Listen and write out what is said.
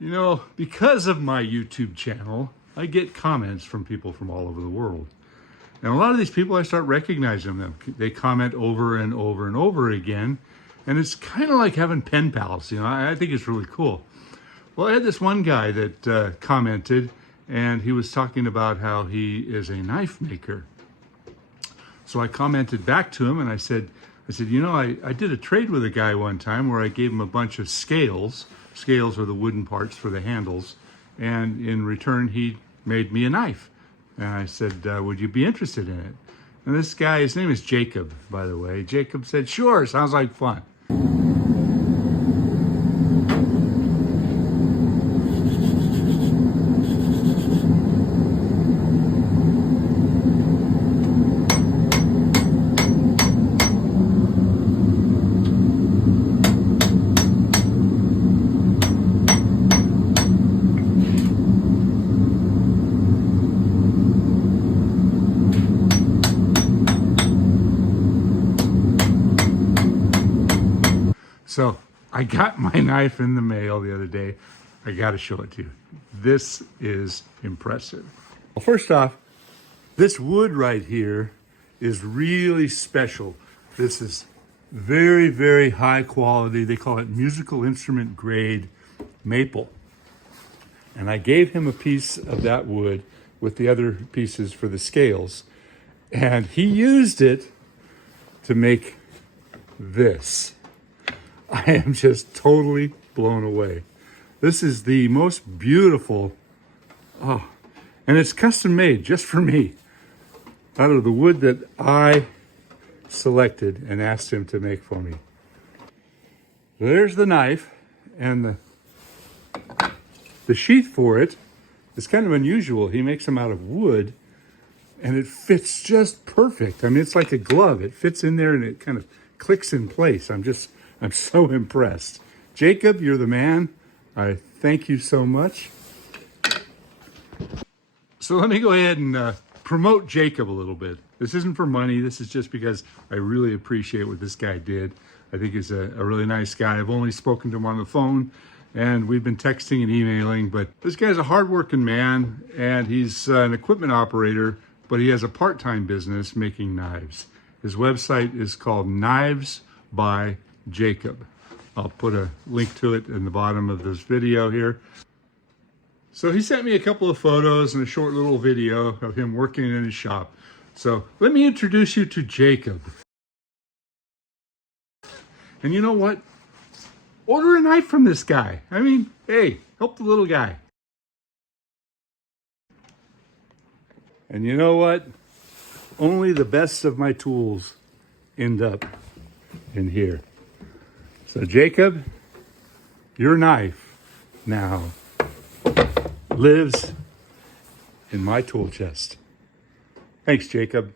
You know, because of my YouTube channel, I get comments from people from all over the world. And a lot of these people, I start recognizing them. They comment over and over and over again. And it's kind of like having pen pals. You know, I think it's really cool. Well, I had this one guy that commented, and he was talking about how he is a knife maker. So I commented back to him and I said, you know, I did a trade with a guy one time where I gave him a bunch of scales. Scales are the wooden parts for the handles. And in return, he made me a knife. And I said, would you be interested in it? And this guy, his name is Jacob, by the way. Jacob said, sure, sounds like fun. So I got my knife in the mail the other day. I got to show it to you. This is impressive. Well, first off, this wood right here is really special. This is very, very high quality. They call it musical instrument grade maple. And I gave him a piece of that wood with the other pieces for the scales. And he used it to make this. I am just totally blown away. This is the most beautiful, and it's custom made just for me out of the wood that I selected and asked him to make for me. There's the knife, and the sheath for it is kind of unusual. He makes them out of wood, and it fits just perfect. I mean, it's like a glove. It fits in there and it kind of clicks in place. I'm so impressed. Jacob, you're the man. I thank you so much. So let me go ahead and promote Jacob a little bit. This isn't for money. This is just because I really appreciate what this guy did. I think he's a really nice guy. I've only spoken to him on the phone, and we've been texting and emailing, but this guy's a hardworking man, and he's an equipment operator, but he has a part-time business making knives. His website is called Knives by Jacob. I'll put a link to it in the bottom of this video here. So he sent me a couple of photos and a short little video of him working in his shop. So let me introduce you to Jacob. And you know what? Order a knife from this guy. I mean, hey, help the little guy. And you know what? Only the best of my tools end up in here. So Jacob, your knife now lives in my tool chest. Thanks, Jacob.